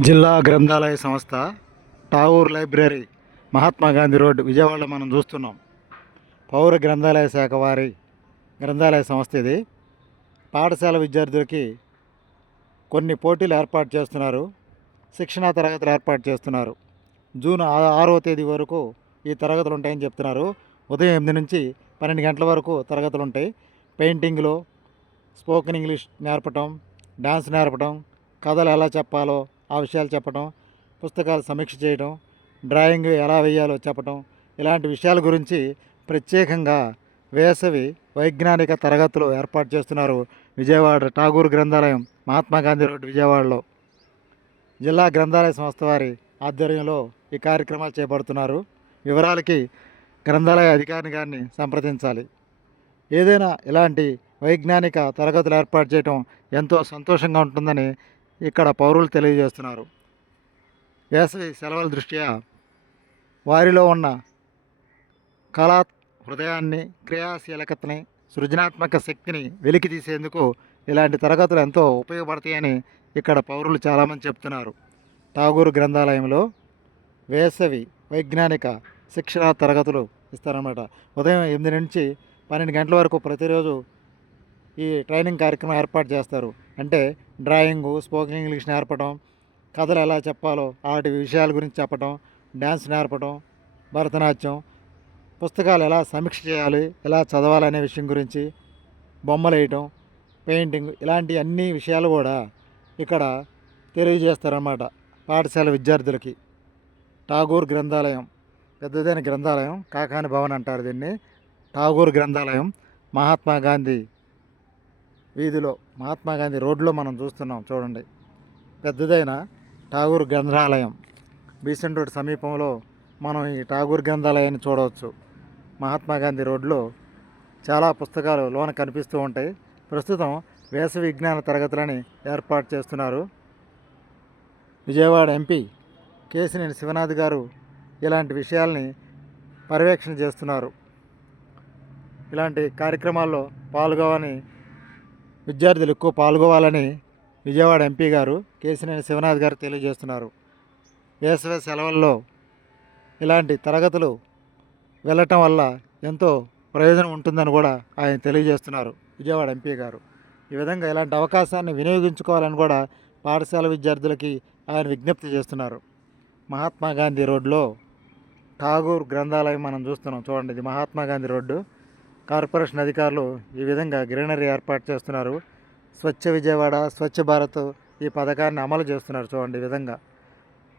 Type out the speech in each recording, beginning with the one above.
జిల్లా గ్రంథాలయ సంస్థ టావూర్ లైబ్రరీ మహాత్మా గాంధీ రోడ్ విజయవాడలో మనం చూస్తున్నాం. పౌర గ్రంథాలయ శాఖ వారి గ్రంథాలయ సంస్థ ఇది. పాఠశాల విద్యార్థులకి కొన్ని పోటీలు ఏర్పాటు చేస్తున్నారు. శిక్షణా తరగతులు ఏర్పాటు చేస్తున్నారు. జూన్ ఆరో తేదీ వరకు ఈ తరగతులు ఉంటాయని చెప్తున్నారు. ఉదయం ఎనిమిది నుంచి పన్నెండు గంటల వరకు తరగతులు ఉంటాయి. పెయింటింగ్లో స్పోకెన్ ఇంగ్లీష్ నేర్పటం డాన్స్ నేర్పటం కథలు ఎలా చెప్పాలో ఆ విషయాలు చెప్పటం పుస్తకాలు సమీక్ష చేయడం డ్రాయింగ్ ఎలా వేయాలో చెప్పటం ఇలాంటి విషయాల గురించి ప్రత్యేకంగా వేసవి వైజ్ఞానిక తరగతులు ఏర్పాటు చేస్తున్నారు విజయవాడ ఠాగూర్ గ్రంథాలయం మహాత్మా గాంధీ రోడ్డు విజయవాడలో. జిల్లా గ్రంథాలయ సంస్థ వారి ఆధ్వర్యంలో ఈ కార్యక్రమాలు చేపడుతున్నారు. వివరాలకి గ్రంథాలయ అధికారిని గారిని సంప్రదించాలి. ఏదైనా ఇలాంటి వైజ్ఞానిక తరగతులు ఏర్పాటు చేయటం ఎంతో సంతోషంగా ఉంటుందని ఇక్కడ పౌరులు తెలియజేస్తున్నారు. వేసవి సెలవుల దృష్ట్యా వారిలో ఉన్న కళా హృదయాన్ని క్రియాశీలకతని సృజనాత్మక శక్తిని వెలికి తీసేందుకు ఇలాంటి తరగతులు ఎంతో ఉపయోగపడతాయని ఇక్కడ పౌరులు చాలామంది చెప్తున్నారు. ఠాగూరు గ్రంథాలయంలో వేసవి వైజ్ఞానిక శిక్షణా తరగతులు ఇస్తారన్నమాట. ఉదయం ఎనిమిది నుంచి పన్నెండు గంటల వరకు ప్రతిరోజు ఈ ట్రైనింగ్ కార్యక్రమం ఏర్పాటు చేస్తారు. అంటే డ్రాయింగు స్పోకెన్ ఇంగ్లీష్ నేర్పడం కథలు ఎలా చెప్పాలో వాటి విషయాల గురించి చెప్పడం డ్యాన్స్ నేర్పడం భరతనాట్యం పుస్తకాలు ఎలా సమీక్ష చేయాలి ఎలా చదవాలనే విషయం గురించి బొమ్మలు వేయటం పెయింటింగ్ ఇలాంటి అన్ని విషయాలు కూడా ఇక్కడ తెలియజేస్తారన్నమాట పాఠశాల విద్యార్థులకి. ఠాగూర్ గ్రంథాలయం పెద్దదైన గ్రంథాలయం కాకాని భవన్ అంటారు దీన్ని. ఠాగూర్ గ్రంథాలయం మహాత్మా గాంధీ వీధిలో మహాత్మా గాంధీ రోడ్లో మనం చూస్తున్నాం చూడండి. పెద్దదైన ఠాగూర్ గ్రంథాలయం. బీసెంట్ రోడ్ సమీపంలో మనం ఈ ఠాగూర్ గ్రంథాలయాన్ని చూడవచ్చు. మహాత్మా గాంధీ రోడ్లో చాలా పుస్తకాలు లోన కనిపిస్తూ ఉంటాయి. ప్రస్తుతం వేసవి విజ్ఞాన తరగతులని ఏర్పాటు చేస్తున్నారు. విజయవాడ ఎంపీ కేసినేని శివనాథ్ గారు ఇలాంటి విషయాల్ని పర్యవేక్షణ చేస్తున్నారు. ఇలాంటి కార్యక్రమాల్లో పాల్గొని విద్యార్థులు ఎక్కువ పాల్గొవాలని విజయవాడ ఎంపీ గారు కేసినేని శివనాథ్ గారు తెలియజేస్తున్నారు. వేసవి సెలవుల్లో ఇలాంటి తరగతులు వెళ్ళటం వల్ల ఎంతో ప్రయోజనం ఉంటుందని కూడా ఆయన తెలియజేస్తున్నారు విజయవాడ ఎంపీ గారు. ఈ విధంగా ఇలాంటి అవకాశాన్ని వినియోగించుకోవాలని కూడా పాఠశాల విద్యార్థులకి ఆయన విజ్ఞప్తి చేస్తున్నారు. మహాత్మా గాంధీ రోడ్లో ఠాగూర్ గ్రంథాలయం మనం చూస్తున్నాం. చూడండి ఇది మహాత్మా గాంధీ రోడ్డు. కార్పొరేషన్ అధికారులు ఈ విధంగా గ్రీనరీ ఏర్పాటు చేస్తున్నారు. స్వచ్ఛ విజయవాడ స్వచ్ఛ భారత్ ఈ పథకాన్ని అమలు చేస్తున్నారు చూడండి ఈ విధంగా.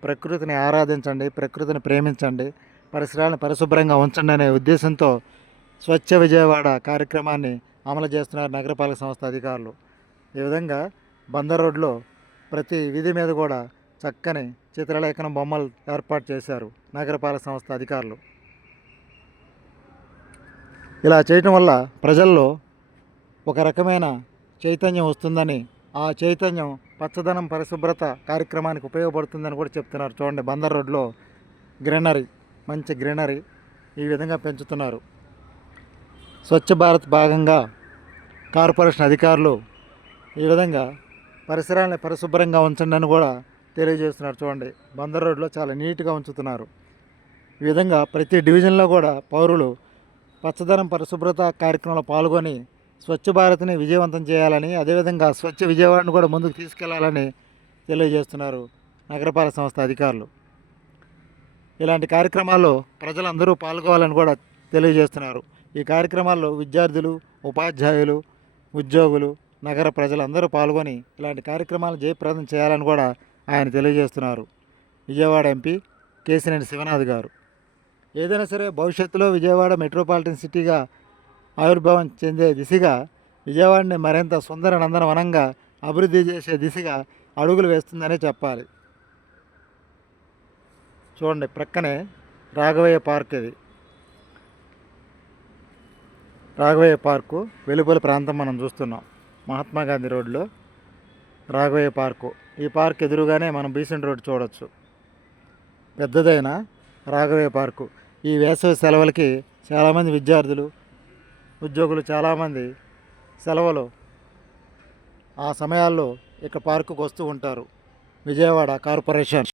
ప్రకృతిని ఆరాధించండి ప్రకృతిని ప్రేమించండి పరిసరాలను పరిశుభ్రంగా ఉంచండి అనే ఉద్దేశంతో స్వచ్ఛ విజయవాడ కార్యక్రమాన్ని అమలు చేస్తున్నారు నగరపాలక సంస్థ అధికారులు. ఈ విధంగా బందర్ రోడ్లో ప్రతి వీధి మీద కూడా చక్కని చిత్రలేఖనం బొమ్మలు ఏర్పాటు చేశారు నగరపాలక సంస్థ అధికారులు. ఇలా చేయటం వల్ల ప్రజల్లో ఒక రకమైన చైతన్యం వస్తుందని ఆ చైతన్యం పచ్చదనం పరిశుభ్రత కార్యక్రమానికి ఉపయోగపడుతుందని కూడా చెప్తున్నారు. చూడండి బందర్ రోడ్లో గ్రీనరీ మంచి గ్రీనరీ ఈ విధంగా పెంచుతున్నారు. స్వచ్ఛ భారత్ భాగంగా కార్పొరేషన్ అధికారులు ఈ విధంగా పరిసరాలను పరిశుభ్రంగా ఉంచండి అని కూడా తెలియజేస్తున్నారు. చూడండి బందర్ రోడ్లో చాలా నీట్గా ఉంచుతున్నారు. ఈ విధంగా ప్రతి డివిజన్లో కూడా పౌరులు పచ్చదనం పరిశుభ్రత కార్యక్రమంలో పాల్గొని స్వచ్ఛ భారత్ని విజయవంతం చేయాలని అదేవిధంగా స్వచ్ఛ విజయవాడను కూడా ముందుకు తీసుకెళ్ళాలని తెలియజేస్తున్నారు నగరపాలక సంస్థ అధికారులు. ఇలాంటి కార్యక్రమాల్లో ప్రజలందరూ పాల్గొవాలని కూడా తెలియజేస్తున్నారు. ఈ కార్యక్రమాల్లో విద్యార్థులు ఉపాధ్యాయులు ఉద్యోగులు నగర ప్రజలందరూ పాల్గొని ఇలాంటి కార్యక్రమాలు జయప్రదం చేయాలని కూడా ఆయన తెలియజేస్తున్నారు. విజయవాడ ఎంపీ కేసినేని శివనాథ్ గారు. ఏదైనా సరే భవిష్యత్తులో విజయవాడ మెట్రోపాలిటన్ సిటీగా ఆవిర్భావం చెందే దిశగా విజయవాడని మరింత సుందర నందనవనంగా అభివృద్ధి చేసే దిశగా అడుగులు వేస్తుందనే చెప్పాలి. చూడండి ప్రక్కనే రాఘవయ్య పార్క్ ఇది. రాఘవయ్య పార్కు వెలుపల ప్రాంతం మనం చూస్తున్నాం. మహాత్మా గాంధీ రోడ్లో రాఘవయ్య పార్కు. ఈ పార్క్ ఎదురుగానే మనం బీసెంట్ రోడ్ చూడొచ్చు. పెద్దదైన రాఘవయ్య పార్కు. ఈ వేసవి సెలవులకి చాలామంది విద్యార్థులు ఉద్యోగులు చాలామంది సెలవులు ఆ సమయాల్లో ఇక్కడ పార్కుకు వస్తూ ఉంటారు. విజయవాడ కార్పొరేషన్.